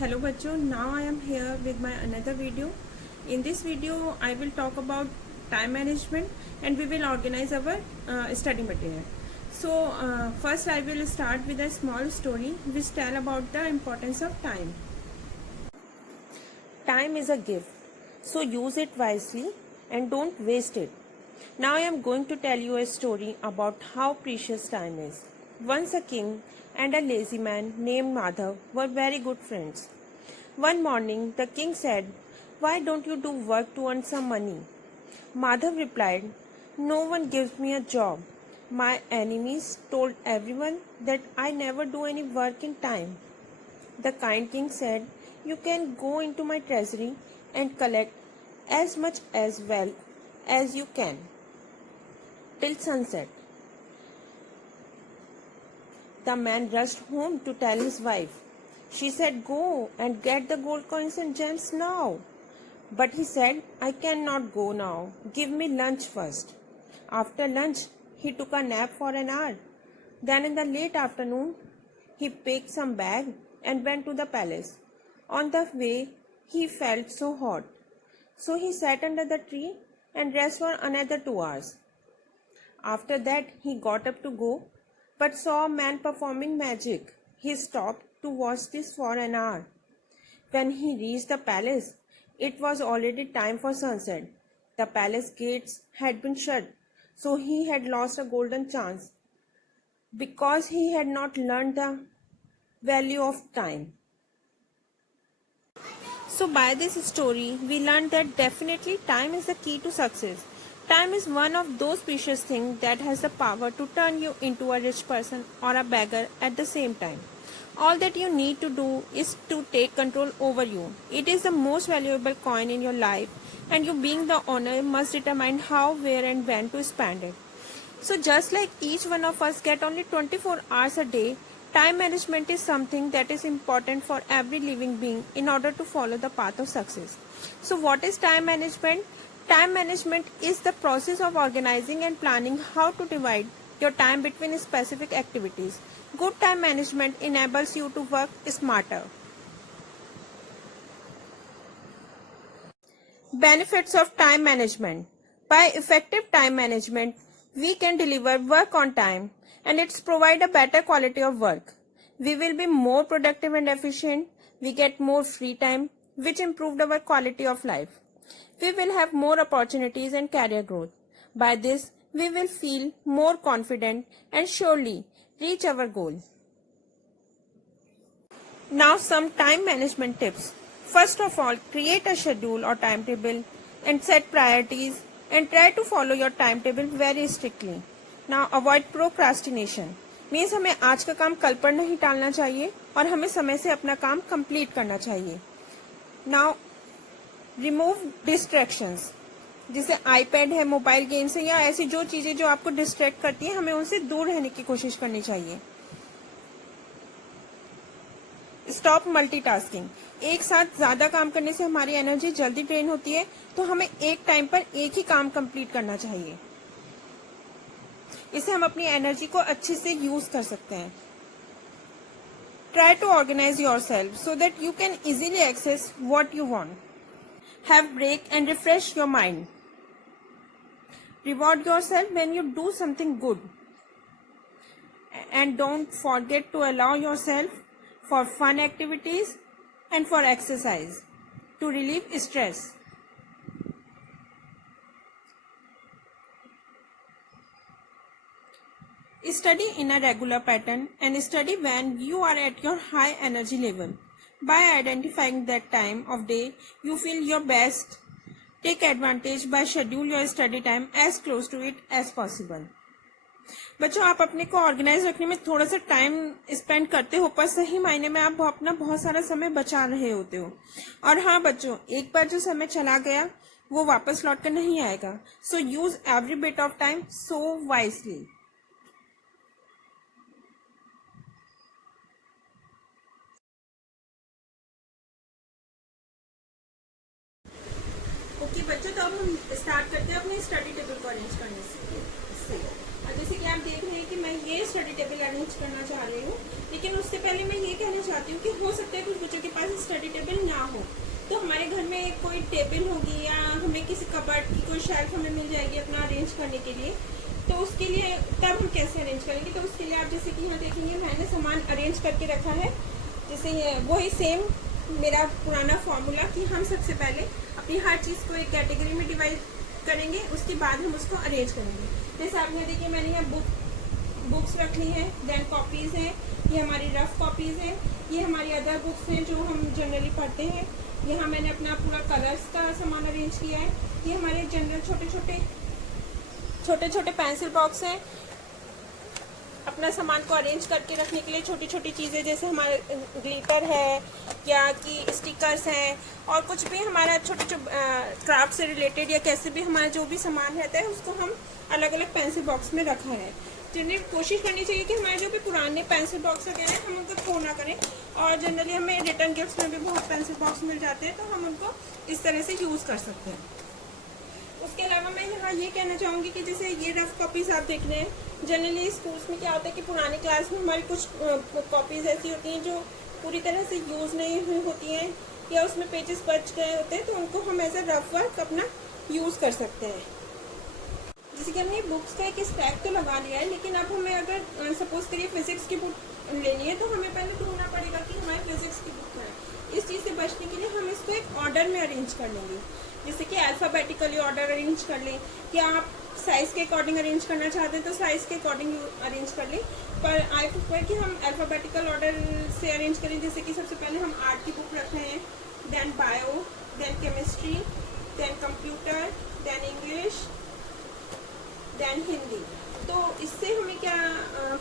Hello bachcho, now I am here with my another video. In this video I will talk about time management and we will organize our study material. So first I will start with a small story which tell about the importance of time. Time is a gift, so use it wisely and don't waste it. Now I am going to tell you a story about how precious time is. Once a king and a lazy man named Madhav were very good friends. One morning the king said, "Why don't you do work to earn some money?" Madhav replied, "No one gives me a job. My enemies told everyone that I never do any work in time." The kind king said, "You can go into my treasury and collect as much as wealth as you can till sunset." The man rushed home to tell his wife. She said, "Go and get the gold coins and gems now." But he said, "I cannot go now. Give me lunch first." After lunch, he took a nap for an hour. Then in the late afternoon, he packed some bag and went to the palace. On the way, he felt so hot. So he sat under the tree and rested for another 2 hours. After that, he got up to go, but saw a man performing magic. He stopped to watch this for an hour. When he reached the palace, it was already time for sunset. The palace gates had been shut, so he had lost a golden chance because he had not learned the value of time. So by this story, we learned that definitely time is the key to success. Time is one of those precious things that has the power to turn you into a rich person or a beggar at the same time. All that you need to do is to take control over you. It is the most valuable coin in your life, and you being the owner must determine how, where and when to spend it. So just like each one of us get only 24 hours a day, time management is something that is important for every living being in order to follow the path of success. So what is time management? Time management is the process of organizing and planning how to divide your time between specific activities. Good time management enables you to work smarter. Benefits of time management. By effective time management, we can deliver work on time and it's provide a better quality of work. We will be more productive and efficient. We get more free time, which improved our quality of life. We will have more opportunities and career growth. By this, we will feel more confident and surely reach our goal. Now some time management tips. First of all, create a schedule or timetable and set priorities and try to follow your timetable very strictly. Now avoid procrastination. Means हमें आज का काम कल पर नहीं टालना चाहिए और हमें समय से अपना काम कंप्लीट करना चाहिए. Now रिमूव डिस्ट्रैक्शंस, जैसे आईपैड है, मोबाइल गेम्स है या ऐसी जो चीजें जो आपको डिस्ट्रैक्ट करती है, हमें उनसे दूर रहने की कोशिश करनी चाहिए. Stop multitasking. एक साथ ज्यादा काम करने से हमारी एनर्जी जल्दी ड्रेन होती है, तो हमें एक टाइम पर एक ही काम कंप्लीट करना चाहिए. इससे हम अपनी एनर्जी को अच्छे से यूज कर सकते हैं. Try to organise yourself so that you can easily access what you want. Have break and refresh your mind. Reward yourself when you do something good. And don't forget to allow yourself for fun activities and for exercise to relieve stress. Study in a regular pattern and study when you are at your high energy level. By identifying that time of day you feel your best, take advantage by schedule your study time as close to it as possible. बच्चों, आप अपने को organise रखने में थोड़ा सा time spend करते हो, पर सही मायने में आप अपना बहुत सारा समय बचा रहे होते हो. और हाँ बच्चों, एक बार जो समय चला गया वो वापस लौट कर नहीं आएगा. So use every bit of time so wisely. Okay बच्चों, तो अब हम स्टार्ट करते हैं अपने स्टडी टेबल को अरेंज करने से. जैसे कि आप देख रहे हैं कि मैं ये स्टडी टेबल अरेंज करना चाह रही हूँ, लेकिन उससे पहले मैं ये कहना चाहती हूँ कि हो सकता है कुछ बच्चों के पास स्टडी हो, तो हमारे घर में कोई टेबल होगी या हमें किसी कबर्ड की कोई शेल्फ हमें मिल जाएगी अपना अरेंज करने के लिए, तो उसके लिए तब हम कैसे अरेंज करेंगे। तो उसके लिए आप जैसे कि यहाँ देखेंगे मैंने सामान अरेंज करके रखा है, जैसे वही सेम मेरा पुराना फॉर्मूला कि हम सबसे पहले अपनी हर चीज़ को एक कैटेगरी में डिवाइड करेंगे, उसके बाद हम उसको अरेंज करेंगे। जैसे आपने देखिए मैंने यहाँ बुक्स रख ली है, देन कॉपीज़ हैं, ये हमारी रफ कॉपीज़ हैं, ये हमारी अदर बुक्स हैं जो हम जनरली पढ़ते हैं। यहाँ मैंने अपना पूरा कलर्स का सामान अरेंज किया है। ये हमारे जनरल छोटे छोटे पेंसिल बॉक्स हैं, अपना सामान को अरेंज करके रखने के लिए छोटी छोटी चीज़ें, जैसे हमारे ग्लिटर है या कि स्टिकर्स हैं और कुछ भी हमारा छोटे क्राफ्ट से रिलेटेड या कैसे भी हमारा जो भी सामान रहता है उसको हम अलग अलग पेंसिल बॉक्स में रखा है। जनरली कोशिश करनी चाहिए कि हमारे जो भी पुराने पेंसिल बॉक्स वगैरह हैं हम उनको थ्रो ना करें, और जनरली हमें रिटर्न गिफ्ट्स में भी बहुत पेंसिल बॉक्स मिल जाते हैं, तो हम उनको इस तरह से यूज़ कर सकते हैं। उसके अलावा मैं यहाँ ये कहना चाहूँगी कि जैसे ये रफ कॉपीज़ आप देख रहे हैं, जनरली स्कूल्स में क्या होता है कि पुरानी क्लास में हमारी कुछ कॉपीज़ ऐसी होती हैं जो पूरी तरह से यूज़ नहीं हुई होती हैं या उसमें पेजेस बच गए होते हैं, तो उनको हम एज अ रफ वर्क अपना यूज़ कर सकते हैं। जैसे कि हमने बुक्स का एक स्टैक तो लगा लिया है, लेकिन अब हमें अगर सपोज करिए फिजिक्स की बुक लेनी है तो हमें पहले ढूंढना पड़ेगा कि हमारी फिजिक्स की बुक है। इस चीज़ से बचने के लिए हम इसको एक ऑर्डर में अरेंज कर लेंगे, जैसे कि अल्फ़ाबेटिकली ऑर्डर अरेंज कर लें, या आप साइज़ के अकॉर्डिंग अरेंज करना चाहते हैं तो साइज़ के अकॉर्डिंग अरेंज कर लें। पर आई प्रेफर कि हम अल्फ़ाबेटिकल ऑर्डर से अरेंज करें। जैसे कि सबसे पहले हम आर्ट की बुक रख रहे हैं, then bio, then chemistry, then computer, then English, then Hindi. तो इससे हमें क्या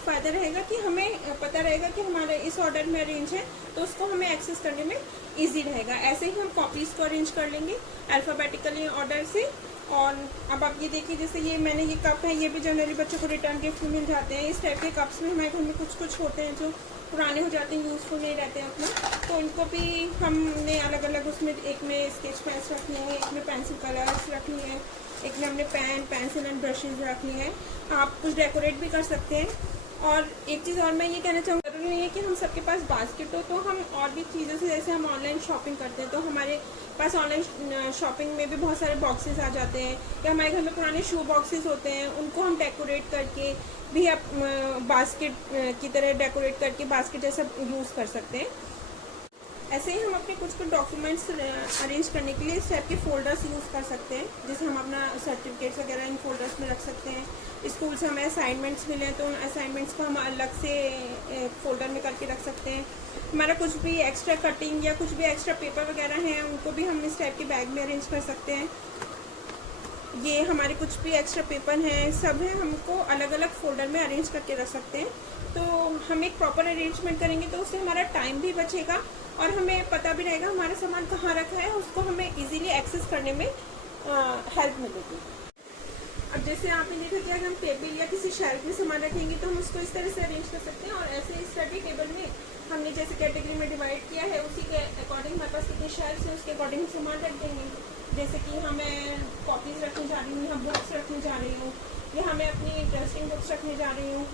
फ़ायदा रहेगा कि हमें पता रहेगा कि हमारे इस ऑर्डर में अरेंज है, तो उसको हमें एक्सेस करने में इजी रहेगा। ऐसे ही हम कॉपीज़ को अरेंज कर लेंगे अल्फ़ाबेटिकली ऑर्डर से। और अब आप ये देखिए, जैसे ये मैंने ये कप है, ये भी जनरली बच्चों को रिटर्न गिफ्ट में मिल जाते हैं। इस टाइप के कप्स में हमारे घर में कुछ होते हैं जो पुराने हो जाते हैं, यूज़फुल नहीं रहते हैं अपना, तो इनको भी हमने अलग अलग उसमें, एक में स्केच पेन्स रखनी है, एक में पेंसिल कलर्स रखनी है, एक में हमने पेन, पेंसिल एंड ब्रशेज रखनी है। आप कुछ डेकोरेट भी कर सकते हैं। और एक चीज़ और मैं ये कहना चाहूँगी, ज़रूरी नहीं है कि हम सबके पास बास्केट हो, तो हम और भी चीज़ों से, जैसे हम ऑनलाइन शॉपिंग करते हैं तो हमारे पास ऑनलाइन शॉपिंग में भी बहुत सारे बॉक्सेस आ जाते हैं, या हमारे घर में पुराने शू बॉक्सेस होते हैं, उनको हम डेकोरेट करके भी आप बास्केट की तरह डेकोरेट करके बास्केट जैसा यूज़ कर सकते हैं। ऐसे ही हम अपने कुछ डॉक्यूमेंट्स अरेंज करने के लिए इस टाइप के फोल्डर्स यूज़ कर सकते हैं, जैसे हम अपना सर्टिफिकेट्स वगैरह इन फोल्डर्स में रख सकते हैं। स्कूल से हमें असाइनमेंट्स मिले तो उन असाइनमेंट्स को हम अलग से फोल्डर में करके रख सकते हैं। हमारा कुछ भी एक्स्ट्रा कटिंग या कुछ भी एक्स्ट्रा पेपर वगैरह हैं, उनको भी हम इस टाइप के बैग में अरेंज कर सकते हैं। ये हमारे कुछ भी एक्स्ट्रा पेपर हैं, सब है, हमको अलग अलग फोल्डर में अरेंज करके रख सकते हैं। तो हम एक प्रॉपर अरेंजमेंट करेंगे तो उससे हमारा टाइम भी बचेगा और हमें पता भी रहेगा हमारा सामान कहाँ रखा है, उसको हमें इजीली एक्सेस करने में हेल्प मिलेगी। अब जैसे आपने देखा कि अगर हम टेबल या किसी शेल्फ में सामान रखेंगे तो हम उसको इस तरह से अरेंज कर सकते हैं। और ऐसे स्टडी टेबल में हमने जैसे कैटेगरी में डिवाइड किया है, उसी के अकॉर्डिंग हमारे पास कितने शेल्फ हैं उसके अकॉर्डिंग सामान रख देंगे। जैसे कि यहाँ मैं कॉपीज़ रखने जा रही हूँ, यहाँ बुक्स रखने जा रही हूँ, यहाँ मैं अपनी इंटरेस्टिंग बुक्स रखने जा रही हूँ,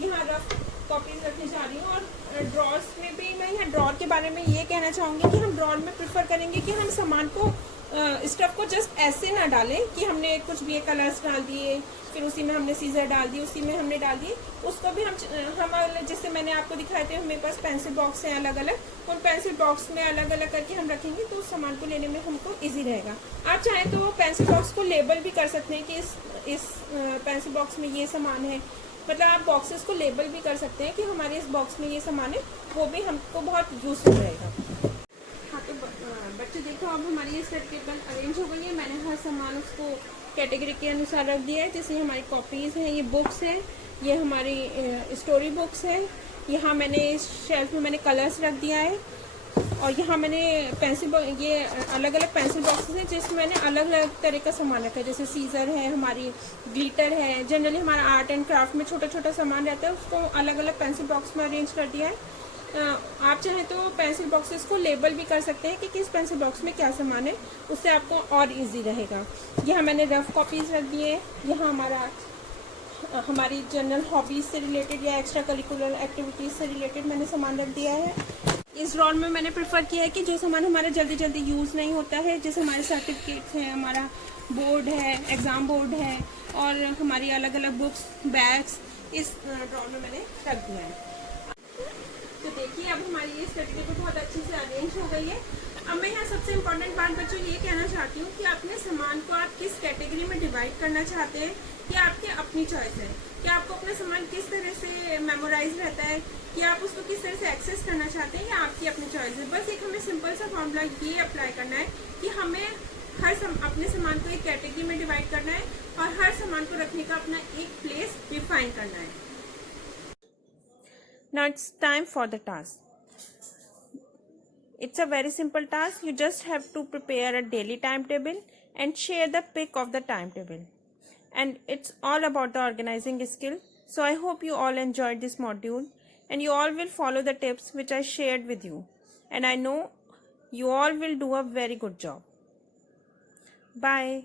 यहाँ रफ कॉपीज़ रखने जा रही हूँ। और ड्रॉर्स में भी मैं यहाँ ड्रॉर के बारे में ये कहना चाहूँगी कि हम ड्रॉर में प्रेफर करेंगे कि हम सामान को स्टफ को जस्ट ऐसे ना डालें कि हमने कुछ भी कलर्स डाल दिए, फिर उसी में हमने सीजर डाल दिए, उसी में हमने डाल दिए, उसको भी हम जैसे मैंने आपको दिखाए थे, मेरे पास पेंसिल बॉक्स हैं अलग अलग, उन पेंसिल बॉक्स में अलग अलग करके हम रखेंगे तो उस सामान को लेने में हमको इजी रहेगा। आप चाहें तो पेंसिल बॉक्स को लेबल भी कर सकते हैं कि इस पेंसिल बॉक्स में ये सामान है, मतलब आप बॉक्सेस को लेबल भी कर सकते हैं कि हमारे इस बॉक्स में ये सामान है, वो भी हमको बहुत यूजफुल रहेगा। हाँ, तो बच्चे देखो अब हमारी ये सेट टेबल अरेंज हो गई है। मैंने हर सामान उसको कैटेगरी के अनुसार रख दिया है। जैसे हमारी कॉपीज़ हैं, ये बुक्स हैं, ये हमारी स्टोरी बुक्स है, यहाँ मैंने इस शेल्फ में मैंने कलर्स रख दिया है, और यहाँ मैंने ये अलग अलग पेंसिल बॉक्सेस हैं जिसमें मैंने अलग अलग तरह का सामान रखा है। जैसे सीजर है, हमारी ग्लिटर है, जनरली हमारा आर्ट एंड क्राफ्ट में छोटा छोटा सामान रहता है, उसको अलग अलग पेंसिल बॉक्स में अरेंज कर दिया है। आप चाहें तो पेंसिल बॉक्सेस को लेबल भी कर सकते हैं कि किस पेंसिल बॉक्स में क्या सामान है, उससे आपको और इजी रहेगा। यहाँ मैंने रफ कॉपीज़ रख दी है, यहाँ हमारी जनरल हॉबीज़ से रिलेटेड या एक्स्ट्रा करिकुलर एक्टिविटीज़ से रिलेटेड मैंने सामान रख दिया है। इस ड्रॉर में मैंने प्रेफर किया है कि जो सामान हमारा जल्दी जल्दी यूज़ नहीं होता है, जैसे हमारे सर्टिफिकेट्स हैं, हमारा बोर्ड है, एग्ज़ाम बोर्ड है और हमारी अलग अलग बुक्स, बैग्स इस ड्रॉर में मैंने रख दिया है। तो देखिए अब हमारी ये स्टडी टेबल बहुत अच्छे से अरेंज हो गई है। अब मैं यहाँ सबसे इम्पोर्टेंट बात बच्चों ये कहना चाहती हूँ कि अपने सामान को आप किस कैटेगरी में डिवाइड करना चाहते हैं, ये आपकी अपनी चॉइस है कि आपको अपना सामान किस तरह से मेमोराइज रहता है, कि आप उसको किस तरह से एक्सेस करना चाहते हैं, ये आपकी अपनी चॉइस है। बस एक हमें सिंपल सा फॉर्मूला ये अप्लाई करना है कि हमें अपने सामान को एक कैटेगरी में डिवाइड करना है और हर सामान को रखने का अपना एक प्लेस डिफाइन करना है। Now it's time for the task. It's a very simple task. You just have to prepare a daily timetable and share the pic of the timetable. And it's all about the organizing skill. So I hope you all enjoyed this module and you all will follow the tips which I shared with you. And I know you all will do a very good job. Bye.